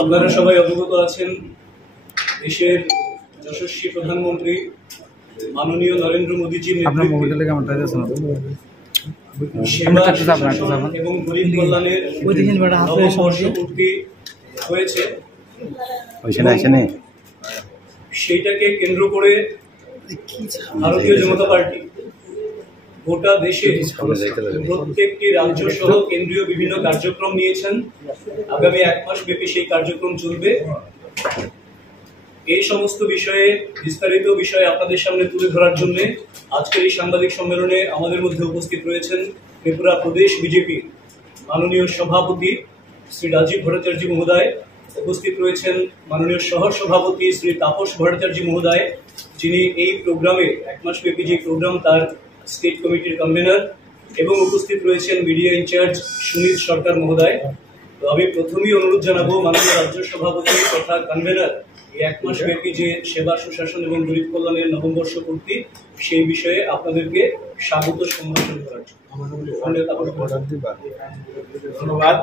আপনারা সবাই অবগত আছেন, দেশের যশস্বী প্রধানমন্ত্রী মাননীয় নরেন্দ্র মোদীজির নেতৃত্বে এবং গরিব কল্যাণের নববর্ষপূর্তি হয়েছে। সেইটাকে কেন্দ্র করে ভারতীয় জনতা পার্টি গোটা দেশে প্রত্যেকটি রাজ্য সহ কেন্দ্রীয় বিভিন্ন কার্যক্রম নিয়েছেন। আগামী 1 মাস ব্যাপী সেই কার্যক্রম চলবে। এই সমস্ত বিষয়ে বিস্তারিত বিষয়ে আপনাদের সামনে তুলে ধরার জন্য আজকের এই সাংবাদিক সম্মেলনে আমাদের মধ্যে উপস্থিত রয়েছেন ত্রিপুরা প্রদেশ বিজেপির মাননীয় সভাপতি শ্রী রাজীব ভট্টাচার্য মহোদয়, উপস্থিত রয়েছেন মাননীয় শহর সভাপতি শ্রী তাপস ভট্টাচার্য মহোদয়, যিনি এই প্রোগ্রামে 1 মাস ব্যাপী যে প্রোগ্রাম তার স্টেট কমিটির কনভেনার, এবং উপস্থিত রয়েছেন মিডিয়া ইনচার্জ সুনীল সরকার মহোদয়। তো আমি প্রথমেই অনুরোধ জানাবো মাননীয় রাজ্য সভাপতি তথা কনভেনার এই 1 মাস ব্যাপী যে সেবা সুশাসন এবং গরিব কল্যাণের নববর্ষ পূর্তি সেই বিষয়ে আপনাদেরকে স্বাগত সম্ভাষণ করার জন্য। ধন্যবাদ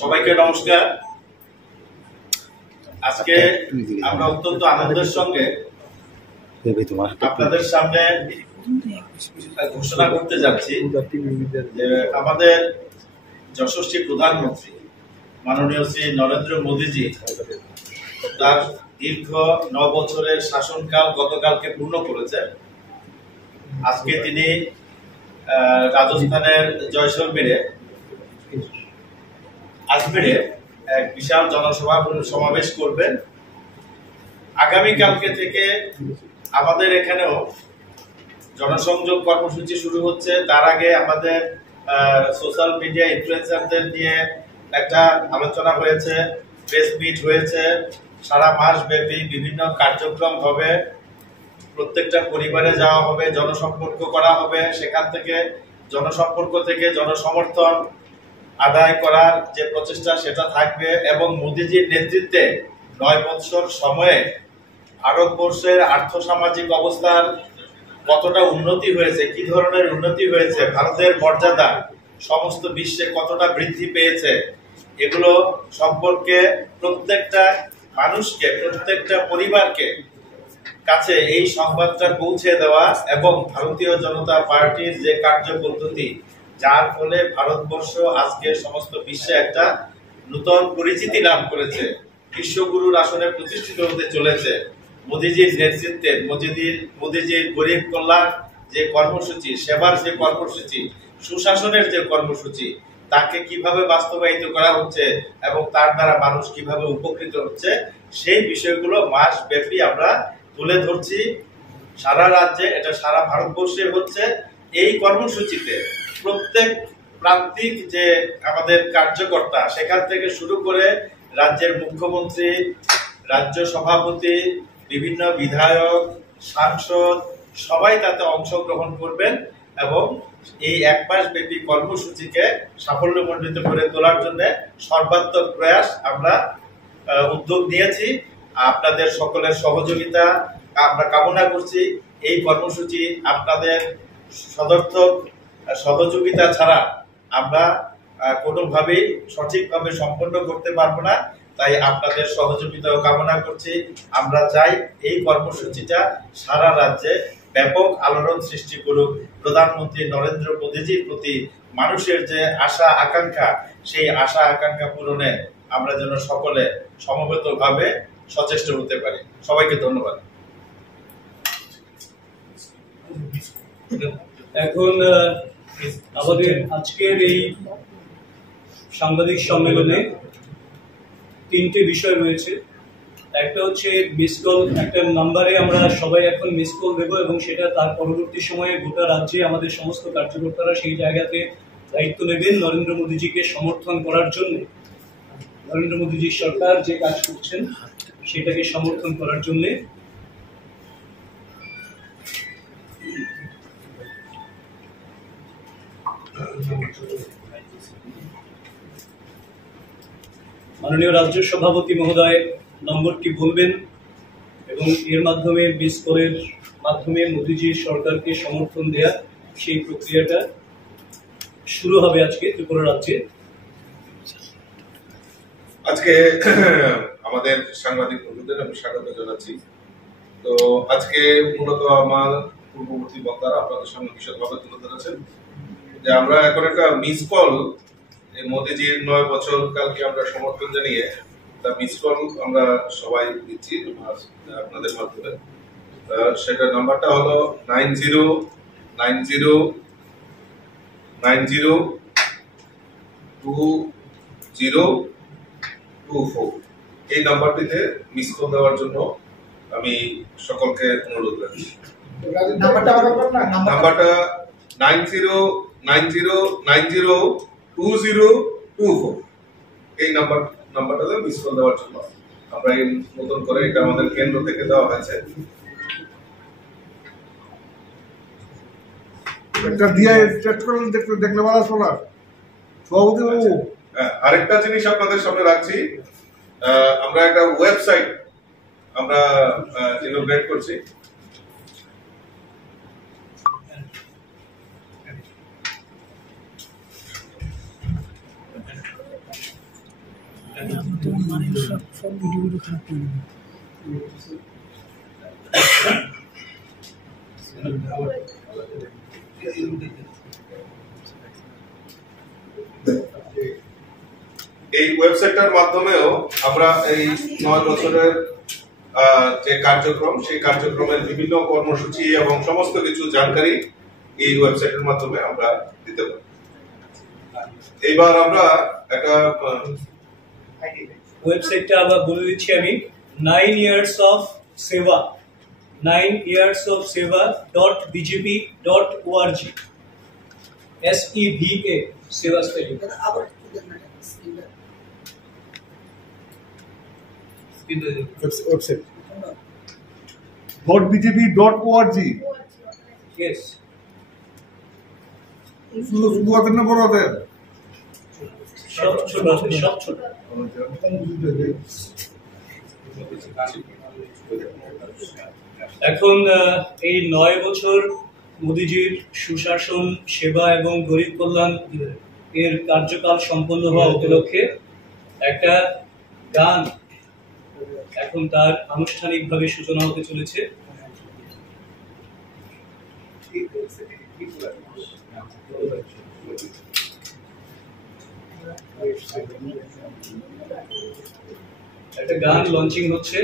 সবাইকে, নমস্কার। আজকে আমরা অত্যন্ত আনন্দের সঙ্গে আপনাদের সামনে ঘোষণা করতে যাচ্ছি যে আমাদের যশস্বী প্রধানমন্ত্রী মাননীয় শ্রী নরেন্দ্র মোদীজি তার দীর্ঘ 9 বছরের শাসনকাল গতকালকে পূর্ণ করেছেন। আজকে তিনি রাজস্থানের জয়সলমীরে আজমেরে এক বিশাল জনসভা সমাবেশ করবেন। আগামীকালকে থেকে আমাদের এখানেও জনসংযোগ কর্মসূচি শুরু হচ্ছে। তার আগে আমাদের সোশ্যাল মিডিয়া ইনফ্লুয়েন্সারদের নিয়ে একটা আলোচনা হয়েছে, প্রেস মিট হয়েছে, সারা মাস ব্যাপী বিভিন্ন কার্যক্রম হবে, প্রত্যেকটা পরিবারে যাওয়া হবে, জনসম্পর্ক করা হবে, সেখান থেকে জনসম্পর্ক থেকে জনসমর্থন আদায় করার যে প্রচেষ্টা সেটা থাকবে। এবং মোদীজির নেতৃত্বে 9 বছর সময়ে ভারতবর্ষের আর্থসামাজিক অবস্থার কতটা উন্নতি হয়েছে, কি ধরনের উন্নতি হয়েছে, ভারতের মর্যাদা সমস্ত বিশ্বে কতটা বৃদ্ধি পেয়েছে, এগুলো সম্পর্কে প্রত্যেকটা মানুষকে, প্রত্যেকটা পরিবারকে কাছে এই সংবাদটা পৌঁছে দেওয়া এবং ভারতীয় জনতা পার্টির যে কার্যপদ্ধতি, যার ফলে ভারতবর্ষ আজকে সমস্ত বিশ্বে একটা নতুন পরিচিতি লাভ করেছে, বিশ্বগুরুর আসনে প্রতিষ্ঠিত হতে চলেছে। মোদীজির নেতৃত্বে মোদীজির গরিব কল্যাণ যে কর্মসূচি, সেবার যে কর্মসূচি, সুশাসনের যে কর্মসূচি, তাকে কিভাবে বাস্তবায়িত করা হচ্ছে এবং তার দ্বারা মানুষ কিভাবে উপকৃত হচ্ছে, সেই বিষয়গুলো মাস ব্যাপী আমরা তুলে ধরছি। সারা রাজ্যে, এটা সারা ভারতবর্ষে হচ্ছে। এই কর্মসূচিতে প্রত্যেক প্রান্তিক যে আমাদের কার্যকর্তা, সেখান থেকে শুরু করে রাজ্যের মুখ্যমন্ত্রী, রাজ্য সভাপতি, বিভিন্ন বিধায়ক, সাংসদ সবাই তাতে অংশগ্রহণ করবেন এবং এই 1 মাস ব্যাপী কর্মসূচিকে সাফল্যমণ্ডিত করে তোলার জন্য সর্বাত্মক প্রয়াস আমরা উদ্যোগ নিয়েছি। আপনাদের সকলের সহযোগিতা আমরা কামনা করছি। এই কর্মসূচি আপনাদের সদর্থক সহযোগিতা ছাড়া আমরা কোনোভাবেই সঠিকভাবে সম্পন্ন করতে পারবো না, তাই আপনাদের সহযোগিতাও কামনা করছি। আমরা চাই এই কর্মসূচিটা সারা রাজ্যে ব্যাপক আলোড়ন সৃষ্টি করুক। প্রধানমন্ত্রী নরেন্দ্র মোদীজির প্রতি মানুষের যে আশা আকাঙ্ক্ষা, সেই আশা আকাঙ্ক্ষা পূরণে আমরা যেন সকলে সমবেতভাবে সচেষ্ট হতে পারি। সবাইকে ধন্যবাদ। এখন আমাদের আজকের এই সাংবাদিক সম্মেলনে 3টে বিষয় রয়েছে। একটা হচ্ছে মিস কল, একটা নাম্বারে আমরা সবাই এখন মিস কল দেবো এবং সেটা তার পরবর্তী সময়ে গোটা রাজ্যে আমাদের সমস্ত কার্যকর্তারা সেই জায়গাতে দায়িত্ব নেবেন নরেন্দ্র মোদীজিকে সমর্থন করার জন্য। নরেন্দ্র মোদীজির সরকার যে কাজ করছেন সেটাকে সমর্থন করার জন্য। মাননীয় রাজ্য সভাপতি মহোদয় নম্বরটি বলবেন এবং এর মাধ্যমে মিস কলের মাধ্যমে মোদীজির সরকারকে সমর্থন দেয়া সেই প্রক্রিয়াটা শুরু হবে আজকে ত্রিপুরা রাজ্যে। আজকে আমাদের সাংবাদিক বন্ধুদের আমি স্বাগত জানাচ্ছি। তো আজকে মূলত আমার পূর্ববর্তী বক্তারা আপনাদের সামনে বিশদভাবে তুলে ধরেছেন যে আমরা এখন একটা মিস কল, মোদিজির 9 বছর কালকে আমরা সমর্থন জানিয়ে তা মিস কল আমরা সবাই দিচ্ছি আপনাদের মাধ্যমে। সেটার নাম্বারটা হলো 9090902024। এই নাম্বারটিতে মিস কল দেওয়ার জন্য আমি সকলকে অনুরোধ রাখছি। নাম্বারটা 9090902024। এই নাম্বারটাতে মিস কল দেওয়ার জন্য আমরা এই নতুন করে এটা আমাদের কেন্দ্র থেকে দেওয়া হয়েছে। একটা দিয়ে টেস্ট করে দেখলে ভালো শোনা সভাপতি বাবু। আরেকটা জিনিস আপনাদের সামনে রাখছি, আমরা একটা ওয়েবসাইট আমরা ইনোভেট করছি। এই ওয়েবসাইটটার মাধ্যমেও আমরা এই 9 বছরের যে কার্যক্রম, সেই কার্যক্রমের বিভিন্ন কর্মসূচি এবং সমস্ত কিছু জানকারি এই ওয়েবসাইটের মাধ্যমে আমরা দিতে পারি। এইবার আমরা একটা ওয়েবসাইটটা আবার বলে দিচ্ছি আমি, 9yearsofseva.bjp.org। SEVA सेवा स्पेलिंग website .bjp.org। yes শুধু হাতের না বড় হাতের? সব ছোট সব ছোট। এখন এই 9 বছর মোদিজির সুশাসন, সেবা এবং গরিব কল্যাণ এর কার্যকাল সম্পন্ন হওয়া উপলক্ষে একটা গান এখন তার আনুষ্ঠানিকভাবে সূচনা হতে চলেছে। একটা গান লঞ্চিং হচ্ছে।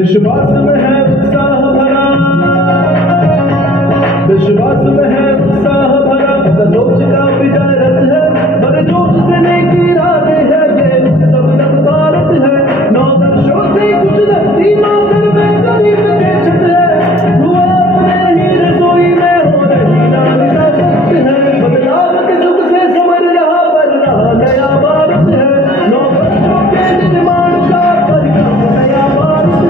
विश्वास में है उत्साह भरा, विश्वास में है उत्साह भरा, सोच का विजय रथ है, बड़े जोश से नेकी इरादे है, ये सब नव भारत है। 9 वर्षों से कुछ लगती मातर में गरीब के छत है, हुआ अपने ही रसोई में हो रही नालिशा सत्य है, बदलाव के सुख से समझ रहा बन रहा नया भारत है। 9 वर्षों के निर्माण का परिणाम नया भारत है।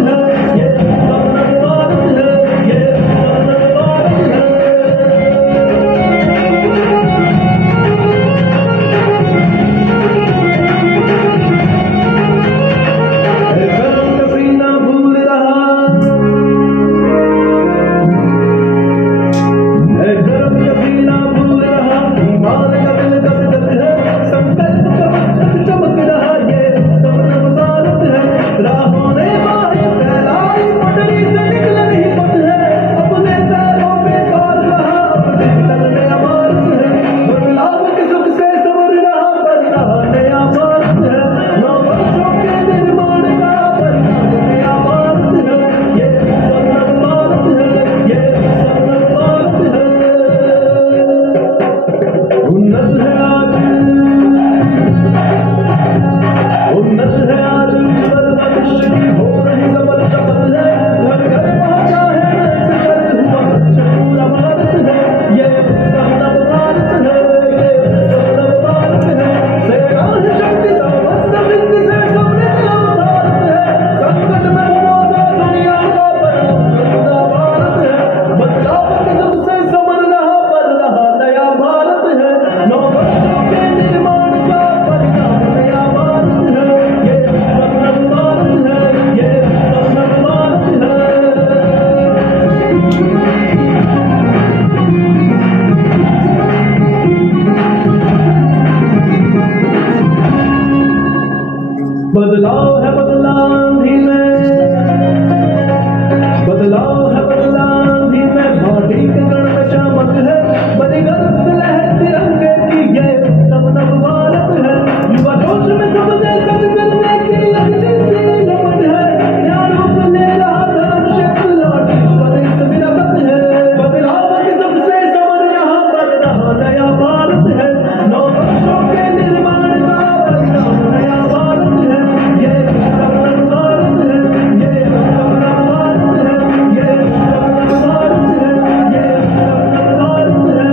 बदलाव है बदलाव ही में भाटी के गण में शामत है बड़ी गर्व से लहर तिरंगे की ये सब नव भारत है युवा जोश में सब देकर करने की अगली सी नमन है क्या रूप ले रहा धर्म शक्ति लौटी स्वदेश विरासत है बदलाव के सबसे समर यहाँ बन रहा नया भारत है नौ वर्षों के निर्माण का बदलाव नया भारत है ये सब नव भारत है ये सब नव भारत है ये सब नव भारत है ये सब नव भारत है।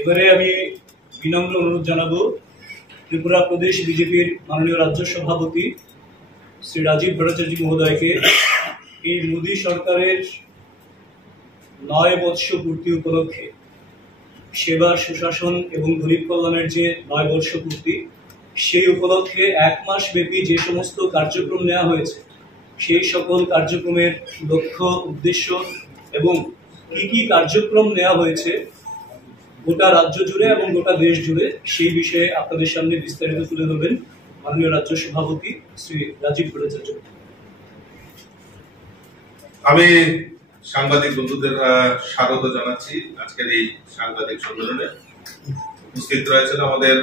এবারে আমি বিনম্র অনুরোধ জানাবো ত্রিপুরা প্রদেশ বিজেপির মাননীয় রাজ্য সভাপতি শ্রী রাজীব ভট্টাচার্য মহোদয়কে এই মোদী সরকারের 9 বৎস পূর্তি উপলক্ষে সেবা সুশাসন এবং গরিব কল্যাণের যে 9 বর্ষ পূর্তি সেই উপলক্ষে 1 মাস ব্যাপী যে সমস্ত কার্যক্রম নেওয়া হয়েছে সেই সকল কার্যক্রমের লক্ষ্য উদ্দেশ্য এবং কি কি কার্যক্রম নেওয়া হয়েছে গোটা রাজ্য জুড়ে এবং গোটা দেশ জুড়ে সেই বিষয়ে আপনাদের সামনে বিস্তারিত তুলে ধরবেন মাননীয় রাজ্য সভাপতি শ্রী রাজীব ভট্টাচার্য। আমি সাংবাদিক বন্ধুদের স্বাগত জানাচ্ছি আজকের এই সাংবাদিক সম্মেলনে। উপস্থিত রয়েছেন আমাদের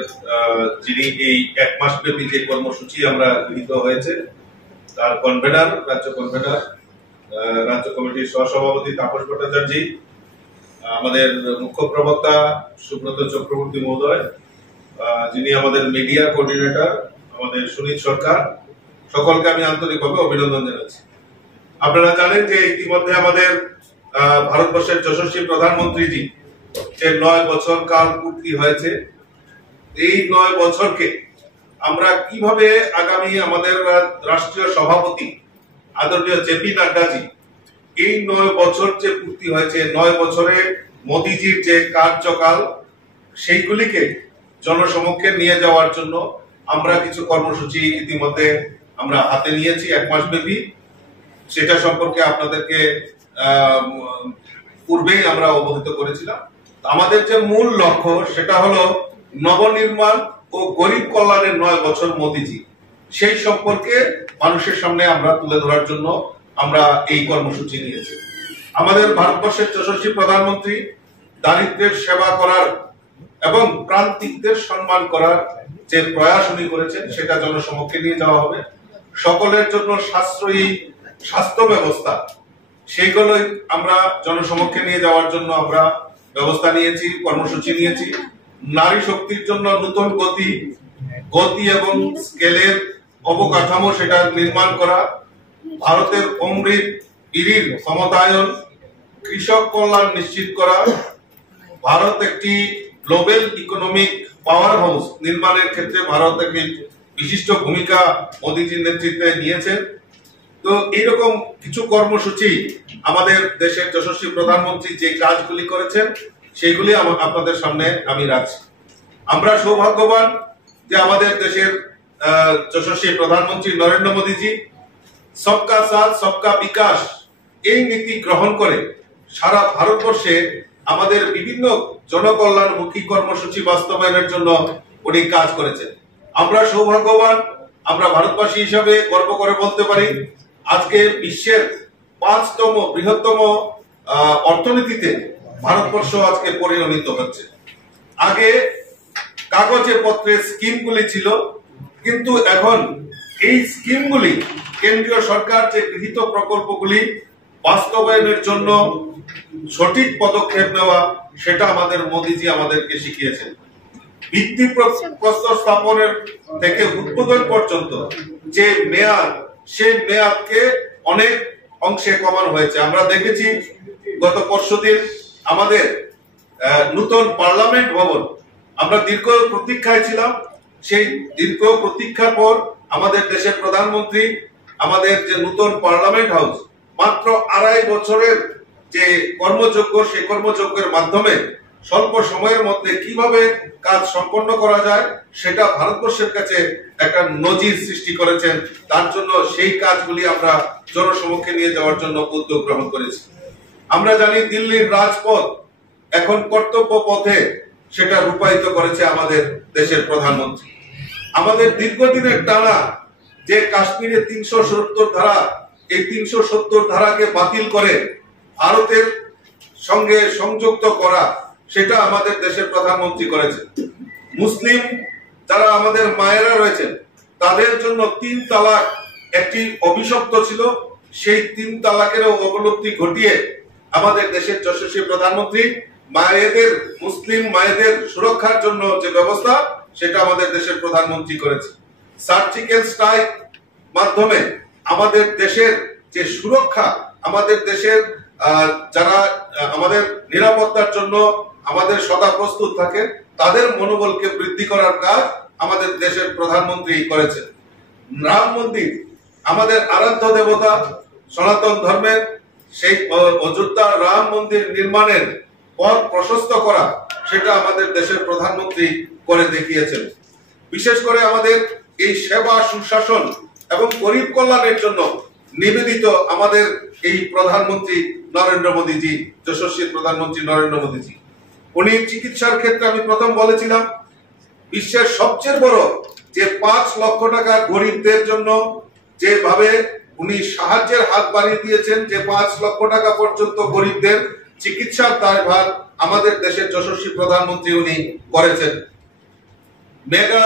যিনি এই 1 মাস ব্যাপী যে কর্মসূচি আমরা গৃহীত হয়েছে তার কনভেনার, রাজ্য কনভেনার, রাজ্য কমিটির সহসভাপতি তাপস ভট্টাচার্য, আমাদের মুখ্য প্রবক্তা সুব্রত চক্রবর্তী মহোদয়, যিনি আমাদের মিডিয়া কোঅর্ডিনেটর আমাদের সুনীত সরকার, সকলকে আমি আন্তরিকভাবে অভিনন্দন জানাচ্ছি। আপনারা জানেন যে ইতিমধ্যে আমাদের ভারতবর্ষের যশস্বী প্রধানমন্ত্রীজি যে 9 বছর কাল পূর্তি হয়েছে, এই 9 বছরকে আমরা কিভাবে আগামী আমাদের রাষ্ট্রীয় সভাপতি আদরণীয় জেপি নাড্ডাজি এই 9 বছর যে পূর্তি হয়েছে, 9 বছরে মোদিজির যে কার্যকাল সেইগুলিকে জনসমক্ষে নিয়ে যাওয়ার জন্য আমরা কিছু কর্মসূচি ইতিমধ্যে আমরা হাতে নিয়েছি 1 মাস ব্যাপী। সেটা সম্পর্কে আপনাদেরকে পূর্বেই আমরা অবহিত করেছিলাম। আমাদের যে মূল লক্ষ্য সেটা হলো নবনির্মাণ ও গরিব কল্যাণের 9 বছর মোদিজি, সেই সম্পর্কে মানুষের সামনে আমরা তুলে ধরার জন্য আমরা এই কর্মসূচি নিয়েছি। আমাদের ভারতবর্ষের যশস্বী প্রধানমন্ত্রী দারিদ্রের সেবা করার এবং প্রান্তিকদের সম্মান করার যে প্রয়াস উনি করেছেন সেটা জনসমক্ষে নিয়ে যাওয়া হবে। সকলের জন্য সাশ্রয়ী স্বাস্থ্য ব্যবস্থা সেইগুলোই আমরা জনসমক্ষে নিয়ে যাওয়ার জন্য আমরা ব্যবস্থা নিয়েছি, কর্মসূচি নিয়েছি। নারী শক্তির জন্য নতুন গতি এবং স্কেলের অবকাঠামো সেটা নির্মাণ করা, ভারতের অমৃত ইরির ক্ষমতায়ন, কৃষক কল্যাণ নিশ্চিত করা, ভারত একটি গ্লোবাল ইকোনমিক পাওয়ার হাউস নির্মাণের ক্ষেত্রে ভারত একটি বিশিষ্ট ভূমিকা মোদীজির নেতৃত্বে নিয়েছেন। তো এইরকম কিছু কর্মসূচি আমাদের দেশের যশস্বী প্রধানমন্ত্রী যে কাজগুলি করেছেন সেইগুলি আপনাদের সামনে আমি রাখছি। আমরা সৌভাগ্যবান যে আমাদের দেশের যশস্বী প্রধানমন্ত্রী নরেন্দ্র মোদীজি সবকা সাথ সবকা বিকাশ এই নীতি গ্রহণ করে সারা ভারতবর্ষে আমাদের বিভিন্ন জনকল্যাণমুখী কর্মসূচি বাস্তবায়নের জন্য উনি কাজ করেছেন। আমরা সৌভাগ্যবান, আমরা ভারতবাসী হিসাবে গর্ব করে বলতে পারি আজকে বিশ্বের 5তম বৃহত্তম অর্থনীতিতে ভারতবর্ষ আজকে পরিণত হচ্ছে। আগে কাগজে পত্রে স্কিমগুলি ছিল, কিন্তু এখন এই স্কিমগুলি কেন্দ্রীয় সরকার যে গৃহীত প্রকল্পগুলি বাস্তবায়নের জন্য সঠিক পদক্ষেপ নেওয়া, সেটা আমাদের মোদিজি আমাদেরকে শিখিয়েছেন। ভিত্তি প্রস্তর স্থাপনের থেকে উদ্বোধন পর্যন্ত যে মেয়াদ, সেই মেয়াদকে অনেক অংশে কমানো হয়েছে। আমরা দেখেছি গত পরশুদিন আমাদের নতুন পার্লামেন্ট ভবন, আমরা দীর্ঘ প্রতীক্ষায় ছিলাম। সেই দীর্ঘ প্রতীক্ষার পর আমাদের দেশের প্রধানমন্ত্রী আমাদের যে নতুন পার্লামেন্ট হাউস মাত্র 2.5 বছরের যে কর্মযজ্ঞ, সেই কর্মযজ্ঞের মাধ্যমে স্বল্প সময়ের মধ্যে কিভাবে কাজ সম্পন্ন করা যায় সেটা ভারতবর্ষের কাছে একটা নজির সৃষ্টি করেছেন। তার জন্য সেই কাজগুলি আমরা জনসমক্ষে নিয়ে যাওয়ার জন্য উদ্যোগ গ্রহণ করেছি। আমরা জানি দিল্লির রাজপথ এখন কর্তব্য পথে সেটা রূপায়িত করেছে আমাদের দেশের প্রধানমন্ত্রী। আমাদের দীর্ঘদিনের টানা যে কাশ্মীরে 370 ধারা, এই 370 ধারাকে বাতিল করে ভারতের সঙ্গে সংযুক্ত করা, সেটা আমাদের দেশের প্রধানমন্ত্রী করেছেন। মুসলিম যারা আমাদের মায়েরা রয়েছেন তাদের জন্য 3 তালাক একটি অভিশপ্ত ছিল, সেই 3 তালাকেরও অবলুপ্তি ঘটিয়ে আমাদের দেশের যশস্বী প্রধানমন্ত্রী মায়েদের, মুসলিম মায়েদের সুরক্ষার জন্য যে ব্যবস্থা, সেটা আমাদের দেশের প্রধানমন্ত্রী করেছে। সার্জিক্যাল স্ট্রাইক মাধ্যমে আমাদের দেশের যে সুরক্ষা, আমাদের দেশের যারা আমাদের নিরাপত্তার জন্য আমাদের সদা প্রস্তুত থাকে, তাদের মনোবলকে বৃদ্ধি করার কাজ আমাদের দেশের প্রধানমন্ত্রী করেছেন। রাম মন্দির আমাদের আরাধ্য দেবতা সনাতন ধর্মের, সেই অযোধ্যা রাম মন্দির নির্মাণের পথ প্রশস্ত করা, সেটা আমাদের দেশের প্রধানমন্ত্রী করে দেখিয়েছেন। বিশেষ করে আমাদের এই সেবা, সুশাসন এবং গরিব কল্যাণের জন্য নিবেদিত আমাদের এই প্রধানমন্ত্রী নরেন্দ্র মোদীজি, যশস্বী প্রধানমন্ত্রী নরেন্দ্র মোদীজি। উনি চিকিৎসার ক্ষেত্রে, আমি প্রথম বলেছিলাম, বিশ্বের সবচেয়ে বড় যে 5 লক্ষ টাকা গরিবদের জন্য যেভাবে উনি সাহায্যের হাত বাড়িয়ে দিয়েছেন, যে 5 লক্ষ টাকা পর্যন্ত গরিবদের চিকিৎসার দায়ভার আমাদের দেশের যশস্বী প্রধানমন্ত্রী উনি করেছেন। মেগা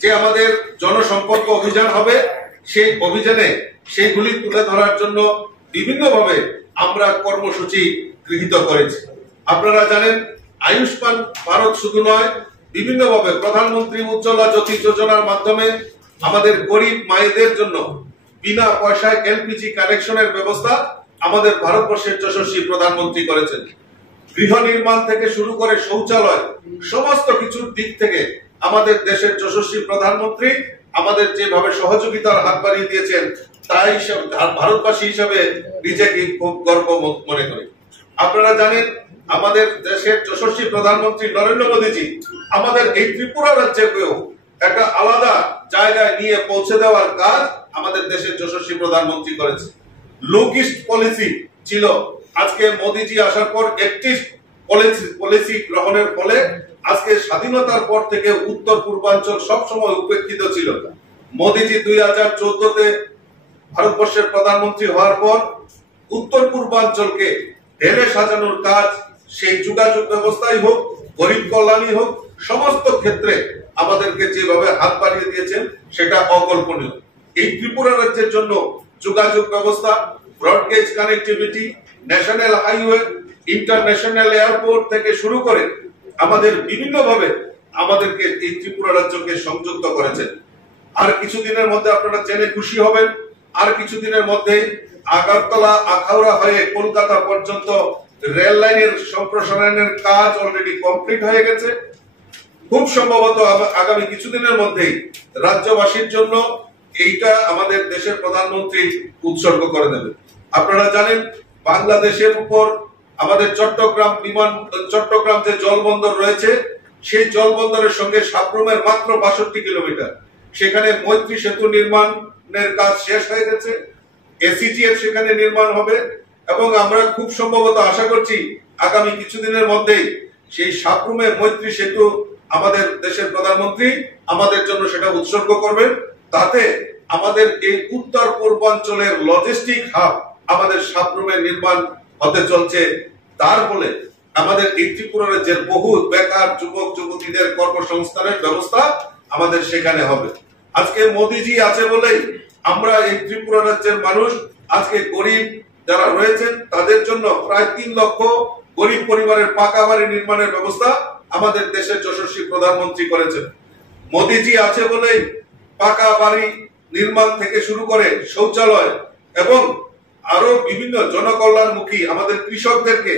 যে আমাদের জনসম্পর্ক অভিযান হবে, সেই অভিযানে সেইগুলি তুলে ধরার জন্য বিভিন্নভাবে আমরা কর্মসূচি গৃহীত করেছি। আপনারা জানেন আয়ুষ্মান ভারত শুধু নয়, বিভিন্নভাবে প্রধানমন্ত্রী উজ্জ্বলা জ্যোতি যোজনার মাধ্যমে আমাদের গরিব মায়েদের জন্য বিনা পয়সায় এলপিজি কানেকশনের ব্যবস্থা আমাদের ভারতবর্ষের যশস্বী প্রধানমন্ত্রী করেছেন। গৃহ নির্মাণ থেকে শুরু করে শৌচালয়, সমস্ত কিছুর দিক থেকে আমাদের দেশের যশস্বী প্রধানমন্ত্রী আমাদের যেভাবে সহযোগিতার হাত বাড়িয়ে দিয়েছেন, তাই ভারতবাসী হিসাবে নিজেকে খুব গর্ব মনে করি। আপনারা জানেন আমাদের দেশের যশস্বী প্রধানমন্ত্রী নরেন্দ্র মোদীজি আমাদের এই ত্রিপুরা রাজ্যকেও একটা আলাদা জায়গায় নিয়ে পৌঁছে দেওয়ার কাজ আমাদের দেশের যশস্বী প্রধানমন্ত্রী করেছে। লুক ইস্ট পলিসি ছিল, আজকে মোদীজি আসার পর একটি পলিসি গ্রহণের ফলে আজকে স্বাধীনতার পর থেকে উত্তর পূর্বাঞ্চল সবসময় উপেক্ষিত ছিল। মোদীজি 2014-তে ভারতবর্ষের প্রধানমন্ত্রী হওয়ার পর উত্তর পূর্বাঞ্চলকে ঢেলে সাজানোর কাজ, সেই যোগাযোগ ব্যবস্থাই হোক, গরিব কল্যাণই হোক, সমস্ত ক্ষেত্রে আমাদেরকে যেভাবে হাত বাড়িয়ে দিয়েছেন সেটা অকল্পনীয়। এই ত্রিপুরা রাজ্যের জন্য যোগাযোগ ব্যবস্থা, broad gauge connectivity, national highway, international airport থেকে শুরু করে আমাদের বিভিন্নভাবে আমাদেরকে এই ত্রিপুরা রাজ্যকে সংযুক্ত করেছেন। আর কিছুদিনের মধ্যে আপনারা জেনে খুশি হবেন, আর কিছুদিনের মধ্যে আগরতলা আখাউড়া হয়ে কলকাতা পর্যন্ত রেল লাইনের সম্প্রসারণের কাজ অলরেডি কমপ্লিট হয়ে গেছে। খুব সম্ভবত আগামী কিছুদিনের মধ্যেই রাজ্যবাসীর জন্য এইটা আমাদের দেশের প্রধানমন্ত্রী উৎসর্গ করে দেবেন। আপনারা জানেন বাংলাদেশের উপর আমাদের চট্টগ্রাম যে জলবন্দর রয়েছে, সেই জলবন্দরের সঙ্গে সাবরুমের মাত্র 62 কিলোমিটার, সেখানে মৈত্রী সেতু নির্মাণের কাজ শেষ হয়ে গেছে। এসিটিএফ সেখানে নির্মাণ হবে এবং আমরা খুব সম্ভবত আশা করছি আগামী কিছুদিনের মধ্যেই সেই সাবরুমের মৈত্রী সেতু আমাদের দেশের প্রধানমন্ত্রী আমাদের জন্য সেটা উৎসর্গ করবেন। তাতে আমাদের এই উত্তর পূর্বাঞ্চলের লজিস্টিক হাব আমাদের সাবরুমের নির্মাণ হতে চলছে। তার ফলে আমাদের এই ত্রিপুরা রাজ্যের বহু বেকার যুবক যুবতীদের কর্মসংস্থানের ব্যবস্থা আমাদের সেখানে হবে। আজকে মোদিজি আছে বলেই আমরা এই ত্রিপুরা রাজ্যের মানুষ আজকে গরিব যারা রয়েছেন তাদের জন্য প্রায় 3 লক্ষ গরিব পরিবারের পাকা বাড়ি নির্মাণের ব্যবস্থা আমাদের দেশের যশস্বী প্রধানমন্ত্রী করেছেন। মোদিজি আছে বলেই পাকা বাড়ি নির্মাণ থেকে শুরু করে শৌচালয় এবং আরো বিভিন্ন জনকল্যাণমুখী আমাদের কৃষকদেরকে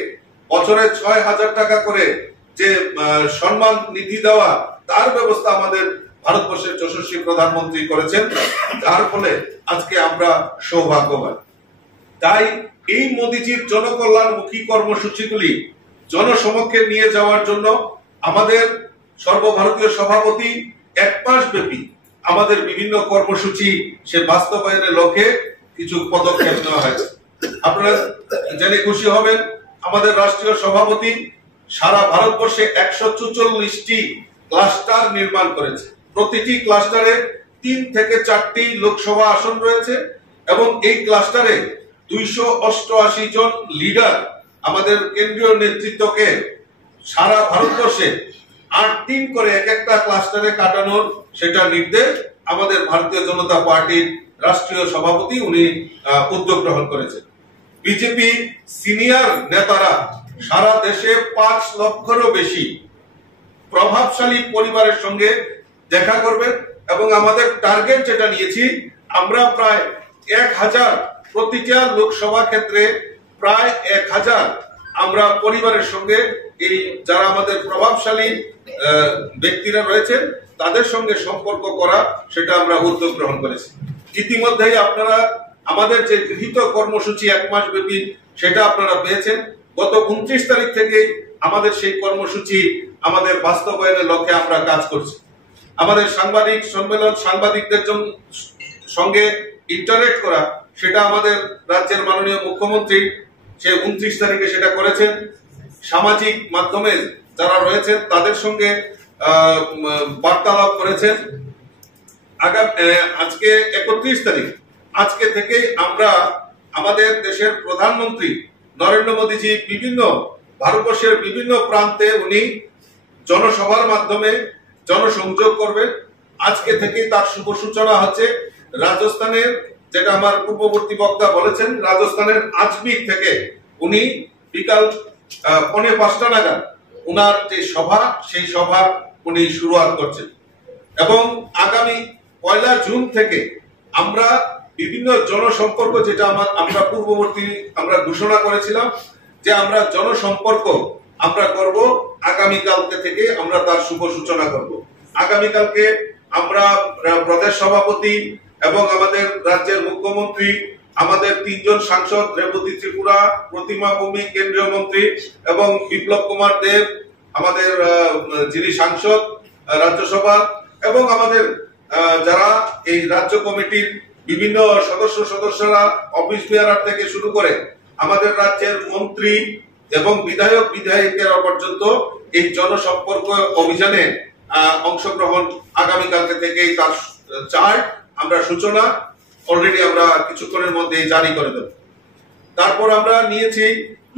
বছরে 6,000 টাকা করে যে সম্মান নিধি দেওয়া তার ব্যবস্থা আমাদের ভারতবর্ষের যশস্বী প্রধানমন্ত্রী করেছেন, যার ফলে আজকে আমরা সৌভাগ্যবান। তাই এই মোদিজির জনকল্যাণমুখী কর্মসূচিগুলি জনসমক্ষে নিয়ে যাওয়ার জন্য আমাদের সর্বভারতীয় সভাপতি 1 মাস ব্যাপী আমাদের বিভিন্ন কর্মসূচি সে বাস্তবায়নের লক্ষ্যে কিছু পদক্ষেপ নেওয়া হয়েছে। আপনারা জেনে খুশি হবেন আমাদের রাষ্ট্রীয় সভাপতি সারা ভারতবর্ষে 144টি ক্লাস্টার নির্মাণ করেছে। প্রতিটি ক্লাস্টারে 3 থেকে 4টি লোকসভা আসন রয়েছে এবং এই ক্লাস্টারে 288 জন লিডার আমাদের কেন্দ্রীয় নেতৃত্বকে সারা ভারতবর্ষে 8 দিন করে এক একটা ক্লাস্টারে কাটানোর সেটা নির্দেশ আমাদের ভারতীয় জনতা পার্টির রাষ্ট্রীয় সভাপতি উনি উদ্যোগ গ্রহণ করেছেন। বিজেপি সিনিয়র নেতারা সারা দেশে 5 লক্ষেরও বেশি প্রভাবশালী পরিবারের সঙ্গে দেখা করবেন এবং আমাদের টার্গেট যেটা নিয়েছি আমরা প্রায় 1000 প্রতিটা লোকসভা ক্ষেত্রে প্রায় 1000 আমরা পরিবারের সঙ্গে এই যারা আমাদের প্রভাবশালী ব্যক্তিরা রয়েছেন তাদের সঙ্গে সম্পর্ক করা সেটা আমরা উদ্যোগ গ্রহণ করেছি। ইতিমধ্যেই আপনারা আমাদের যে গৃহীত কর্মসূচি 1 মাস ব্যাপী সেটা আপনারা পেয়েছেন। গত 29 তারিখ থেকে আমাদের সেই কর্মসূচি আমাদের বাস্তবায়নের লক্ষ্যে আমরা কাজ করছি। আমাদের সাংবাদিক সম্মেলন সাংবাদিকদের সঙ্গে ইন্টারেক্ট করা সেটা আমাদের রাজ্যের মাননীয় মুখ্যমন্ত্রী সে 29 তারিখে সেটা করেছেন। সামাজিক মাধ্যমে যারা রয়েছেন তাদের সঙ্গে বার্তালাপ করেছেন। আজকে 31 তারিখ আজকে থেকে আমরা আমাদের দেশের প্রধানমন্ত্রী নরেন্দ্র মোদীজি বিভিন্ন ভারতবর্ষের বিভিন্ন প্রান্তে উনি জনসভার মাধ্যমে জনসংযোগ করবেন। আজকে থেকে তার শুভ সূচনা হচ্ছে রাজস্থানের, যেটা আমার পূর্ববর্তী বক্তা বলেছেন, রাজস্থানের আজমির থেকে উনি বিকাল 4:45 নাগাদ উনার যে সভা সেই সভা উনি শুরুয়াত করছেন এবং আগামী 1 জুন থেকে আমরা বিভিন্ন জনসম্পর্ক যেটা আমরা পূর্ববর্তী আমরা ঘোষণা করেছিলাম যে আমরা জনসম্পর্ক আমরা করব, আগামীকালকে থেকে আমরা তার শুভ সূচনা করব। আগামীকালকে আমরা প্রদেশ সভাপতি এবং আমাদের রাজ্যের মুখ্যমন্ত্রী, আমাদের 3 জন সাংসদ রেবতী ত্রিপুরা, প্রতিমা ভৌমিক কেন্দ্রীয় মন্ত্রী এবং বিপ্লব কুমার দেব আমাদের যিনি সাংসদ রাজ্যসভা এবং আমাদের যারা এই রাজ্য কমিটির বিভিন্ন সদস্যরা অফিস বেয়ারার থেকে শুরু করে আমাদের রাজ্যের মন্ত্রী এবং বিধায়ক বিধায়িকারা পর্যন্ত এই জনসম্পর্ক অভিযানে অংশগ্রহণ আগামীকালকে থেকেই তার চার্ট আমরা সূচনা অলরেডি আমরা কিছুক্ষণের মধ্যে জারি করে দেব। তারপর আমরা নিয়েছি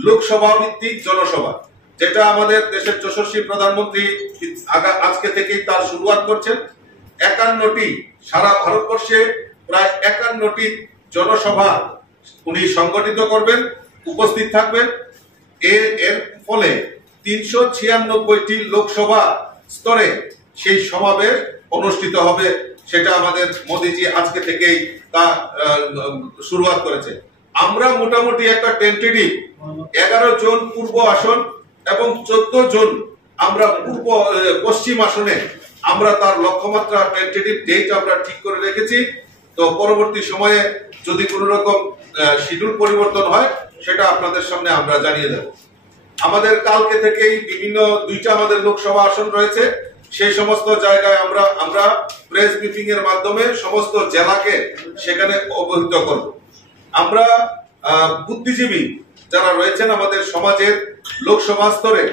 লোকসভা ভিত্তিক জনসভা, যেটা আমাদের দেশের যশস্বী প্রধানমন্ত্রী আজকে থেকেই তার শুরুয়াত করছেন। 51টি সারা ভারতবর্ষে প্রায় 51টি জনসভা উনি সংগঠিত করবেন, উপস্থিত থাকবেন। এর ফলে 396টি লোকসভা স্তরে সেই সমাবেশ অনুষ্ঠিত হবে, সেটা আমাদের মোদিজি আজকে থেকেই তা শুরুয়াত করেছে। আমরা মোটামুটি একটা টেন্টেটিভ 11 জন পূর্ব আসন এবং 14 জন আমরা পশ্চিম আসনে আমরা তার লক্ষ্যমাত্রা টেন্টেটিভ ডেট আমরা ঠিক করে রেখেছি। তো পরবর্তী সময়ে যদি কোনো রকম শিডিউল পরিবর্তন হয় সেটা আপনাদের সামনে আমরা জানিয়ে দেব। আমাদের কালকে থেকেই বিভিন্ন 2টা আমাদের লোকসভা আসন রয়েছে, সেই সমস্ত জায়গায় আমরা প্রেস ব্রিফিং এর মাধ্যমে সমস্ত জেলাকে সেখানে অবহিত করব। আমরা বুদ্ধিজীবী যারা রয়েছেন আমাদের সমাজের লোকসভা স্তরে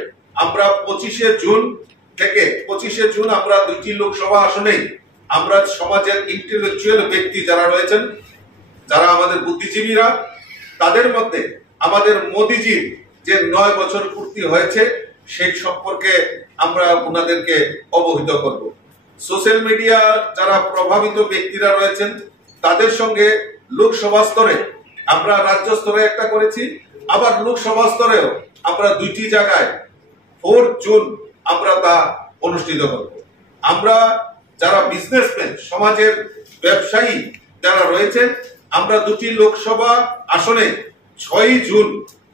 আমরা 25 জুন আমরা 2টি লোকসভা আসনেই আমরা সমাজের ইন্টেলেকচুয়াল ব্যক্তি যারা রয়েছেন, যারা আমাদের বুদ্ধিজীবীরা, তাদের মধ্যে আমাদের মোদিজির যে 9 বছর পূর্তি হয়েছে সেই সম্পর্কে আমরা ওনাদেরকে অবহিত করব। সোশ্যাল মিডিয়া যারা প্রভাবিত ব্যক্তিরা রয়েছেন তাদের সঙ্গে লোকসভা স্তরে আমরা রাজ্য স্তরে একটা করেছি, আবার লোকসভা স্তরেও আমরা 2টি জায়গায় 4 জুন আমরা তা অনুষ্ঠিত করব। আমরা যারা বিজনেসম্যান, সমাজের ব্যবসায়ী যারা রয়েছেন, আমরা 2টি লোকসভা আসনে 6 জুন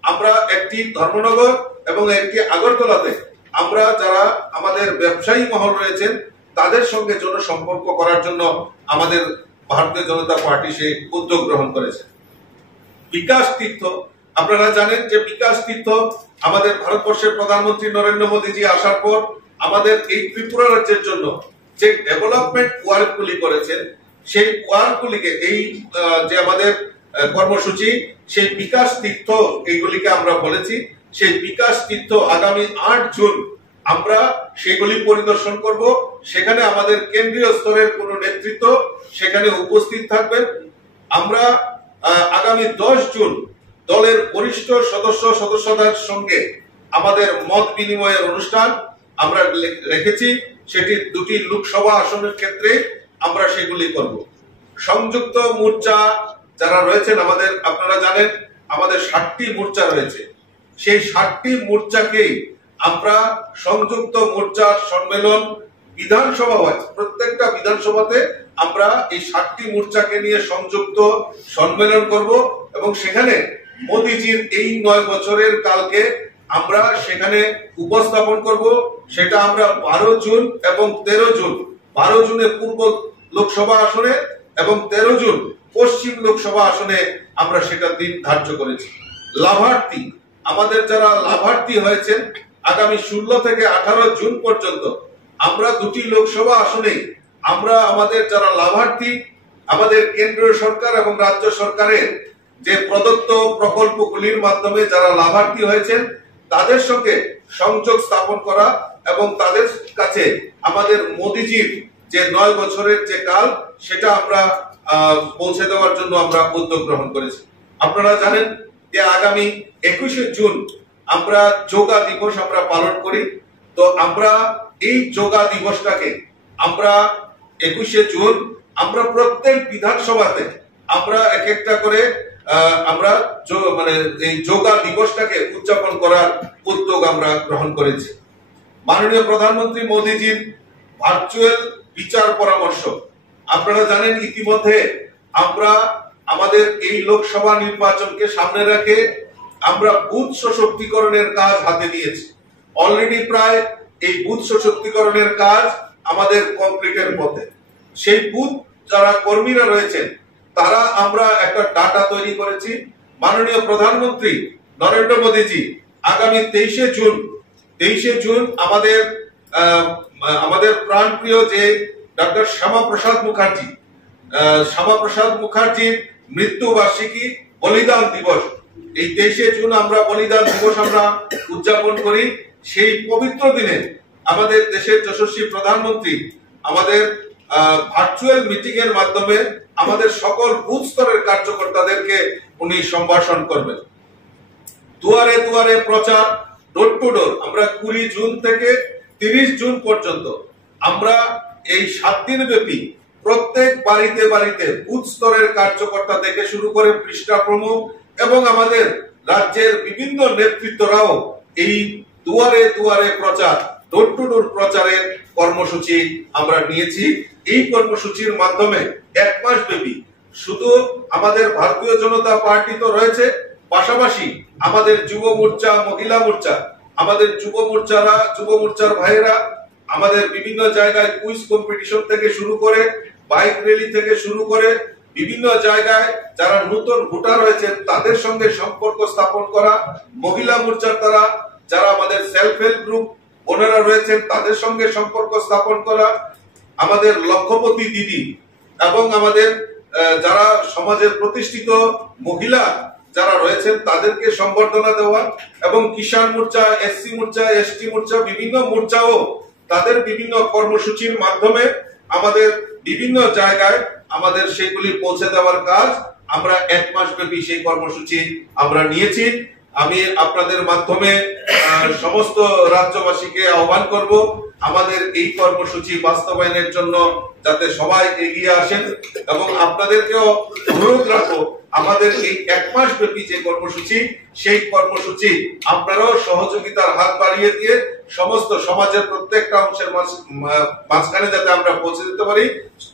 আমরা একটি ধর্মনগর এবং একটি আগরতলাতে আমরা যারা আমাদের ব্যবসায়ী মহল রয়েছেন তাদের সঙ্গে জনসম্পর্ক করার জন্য আমাদের ভারতীয় জনতা পার্টি সেই উদ্যোগ গ্রহণ করেছে। বিকাশ তীর্থ, আপনারা জানেন যে বিকাশ তীর্থ আমাদের ভারতবর্ষের প্রধানমন্ত্রী নরেন্দ্র মোদীজি আসার পর আমাদের এই ত্রিপুরা রাজ্যের জন্য যে ডেভেলপমেন্ট ওয়ার্কগুলি করেছেন, সেই ওয়ার্কগুলিকে এই যে আমাদের কর্মসূচি, সেই বিকাশ তীর্থ এইগুলিকে আমরা বলেছি। সেই বিকাশ তীর্থ আগামী 8 জুন আমরা সেগুলি পরিদর্শন করব। সেখানে আমাদের কেন্দ্রীয় স্তরের কোন নেতৃত্ব সেখানে উপস্থিত থাকবেন। আমরা আগামী 10 জুন দলের বরিষ্ঠ সদস্যদের সঙ্গে আমাদের মত বিনিময়ের অনুষ্ঠান আমরা রেখেছি। সেটি 2টি লোকসভা আসনের ক্ষেত্রে আমরা সেগুলি করব। সংযুক্ত মোর্চা যারা রয়েছেন আমাদের, আপনারা জানেন আমাদের 60টি মোর্চা রয়েছে। সেই 60টি মোর্চাকেই আমরা সংযুক্ত মোর্চার সম্মেলন বিধানসভা হয়, প্রত্যেকটা বিধানসভাতে আমরা এই 60টি মোর্চাকে নিয়ে সংযুক্ত সম্মেলন করব এবং সেখানে মোদিজির এই 9 বছরের কালকে আমরা সেখানে উপস্থাপন করব। সেটা আমরা 12 জুন এবং 13 জুন, 12 জুনে পূর্ব লোকসভা আসনে এবং 13 জুন পশ্চিম লোকসভা আসনে আমরা সেটা দিন ধার্য করেছি। লাভার্থী, আমাদের যারা লাভার্থী হয়েছেন আগামী 16 থেকে 18 জুন পর্যন্ত আমরা 2টি লোকসভা আসনে আমরা আমাদের যারা লাভার্থী, আমাদের কেন্দ্রীয় সরকার এবং রাজ্য সরকারের যে প্রদত্ত প্রকল্পগুলির মাধ্যমে যারা লাভার্থী হয়েছেন তাদের সঙ্গে সংযোগ স্থাপন করা এবং তাদের কাছে আমাদের মোদিজির যে 9 বছরের যে কাল সেটা আমরা পৌঁছে দেওয়ার জন্য আমরা উদ্যোগ গ্রহণ করেছি। আপনারা জানেন যে আগামী 21শে জুন আমরা যোগা দিবস আমরা পালন করি। তো আমরা এই যোগা দিবসটাকে আমরা 21শে জুন আমরা প্রত্যেক বিধানসভাতে আমরা এক একটা করে আমরা মানে এই যোগা দিবসটাকে উদযাপন করার উদ্যোগ আমরা গ্রহণ করেছি। মাননীয় প্রধানমন্ত্রী মোদীজির ভার্চুয়াল বিচার পরামর্শ, আপনারা জানেন ইতিমধ্যে আমরা আমাদের এই লোকসভা নির্বাচনকে সামনে রেখে আমরা বুথ সশক্তিকরণের কাজ হাতে নিয়েছি। অলরেডি প্রায় এই বুথ সশক্তিকরণের কাজ আমাদের কমপ্লিটের পথে। সেই বুথ যারা কর্মীরা রয়েছেন তারা আমরা একটা ডাটা তৈরি করেছি। মাননীয় প্রধানমন্ত্রী নরেন্দ্র মোদীজি আগামী 23শে জুন আমাদের প্রাণপ্রিয় যে ডক্টর শ্যামাপ্রসাদ মুখার্জির মৃত্যু বার্ষিকী বলিদান দিবস, এই 23শে জুন আমরা বলিদান দিবস আমরা উদযাপন করি। সেই পবিত্র দিনে আমাদের দেশের যশস্বী প্রধানমন্ত্রী আমাদের ভার্চুয়াল মিটিং এর মাধ্যমে আমাদের সকল বুথ স্তরের কার্যকর্তাদেরকে উনি সম্ভাষণ করবেন। দুয়ারে দুয়ারে প্রচার, ডোর টু ডোর, আমরা 20 জুন থেকে 30 জুন পর্যন্ত আমরা এই 7 দিন ব্যাপী প্রত্যেক বাড়িতে বাড়িতে বুথ স্তরের কার্যকর্তা থেকে শুরু করে পৃষ্ঠা প্রমুখ এবং আমাদের রাজ্যের বিভিন্ন নেতৃত্বরাও এই দুয়ারে দুয়ারে প্রচার, ডোর টু ডোর প্রচারের কর্মসূচি আমরা নিয়েছি। এই কর্মসূচির মাধ্যমে 1 মাস ব্যাপী শুধু আমাদের ভারতীয় জনতা পার্টি তো রয়েছে, পাশাপাশি আমাদের যুব মোর্চা, মহিলা মোর্চা, আমাদের যুব মোর্চার ভাইয়েরা আমাদের বিভিন্ন জায়গায় কুইজ কম্পিটিশন থেকে শুরু করে বাইক র্যালি থেকে শুরু করে বিভিন্ন জায়গায় যারা নতুন ভোটার রয়েছেন তাদের সঙ্গে সম্পর্ক স্থাপন করা, মহিলা মোর্চার তারা যারা আমাদের সেলফ হেল্প গ্রুপ ওনারা রয়েছেন তাদের সঙ্গে সম্পর্ক স্থাপন করা, আমাদের লক্ষপতি দিদি এবং আমাদের যারা সমাজের প্রতিষ্ঠিত মহিলা যারা রয়েছেন তাদেরকে সম্বর্ধনা দেওয়া এবং কিষাণ মোর্চা, এসসি মোর্চা, এসটি মোর্চা, বিভিন্ন মোর্চাও তাদের বিভিন্ন কর্মসূচির মাধ্যমে আমাদের বিভিন্ন জায়গায় আমাদের সেগুলি পৌঁছে দেওয়ার কাজ আমরা 1 মাস ব্যাপী সেই কর্মসূচি আমরা নিয়েছি। আমি আপনাদের মাধ্যমে সমস্ত রাজ্যবাসীকে আহ্বান করব আমাদের এই কর্মসূচি বাস্তবায়নের জন্য যাতে সবাই এগিয়ে আসেন, এবং আপনাদেরকেও অনুরোধ রাখবো আমাদের এই 1 মাস ব্যাপী যে কর্মসূচি, সেই কর্মসূচি আপনারাও সহযোগিতার হাত বাড়িয়ে দিয়ে সমস্ত সমাজের প্রত্যেকটা অংশের মাঝখানে যাতে আমরা পৌঁছে দিতে পারি,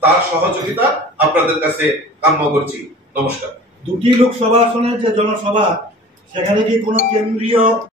তার সহযোগিতা আপনাদের কাছে কাম্য করছি। নমস্কার। 2টি লোকসভা আসনের যে জনসভা, সেখানে কি কোনো কেন্দ্রীয়